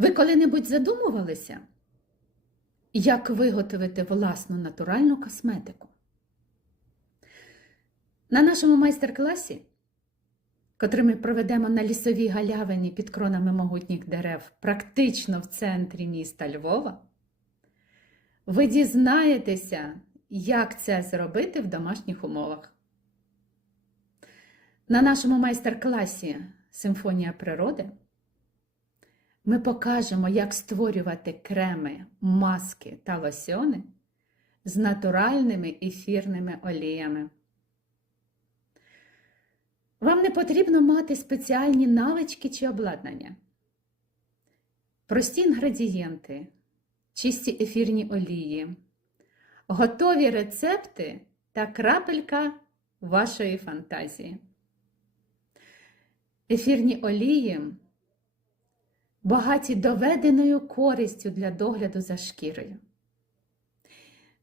Ви коли-небудь задумувалися, як виготовити власну натуральну косметику? На нашому майстер-класі, котрий ми проведемо на лісовій галявині під кронами могутніх дерев, практично в центрі міста Львова, ви дізнаєтеся, як це зробити в домашніх умовах. На нашому майстер-класі Симфонія природи ми покажемо, як створювати креми, маски та лосьони з натуральними ефірними оліями. Вам не потрібно мати спеціальні навички чи обладнання. Прості інгредієнти, чисті ефірні олії, готові рецепти та крапелька вашої фантазії. Ефірні олії багаті доведеною користю для догляду за шкірою.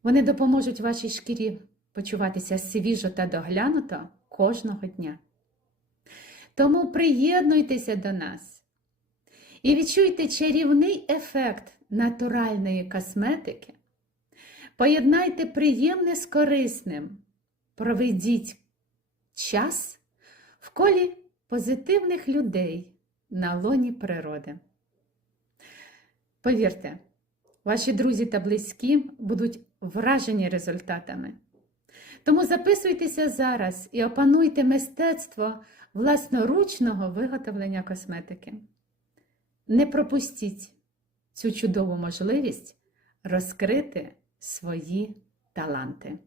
Вони допоможуть вашій шкірі почуватися свіжо та доглянуто кожного дня. Тому приєднуйтеся до нас і відчуйте чарівний ефект натуральної косметики. Поєднайте приємне з корисним. Проведіть час в колі позитивних людей на лоні природи. Повірте, ваші друзі та близькі будуть вражені результатами. Тому записуйтеся зараз і опануйте мистецтво власноручного виготовлення косметики. Не пропустіть цю чудову можливість розкрити свої таланти.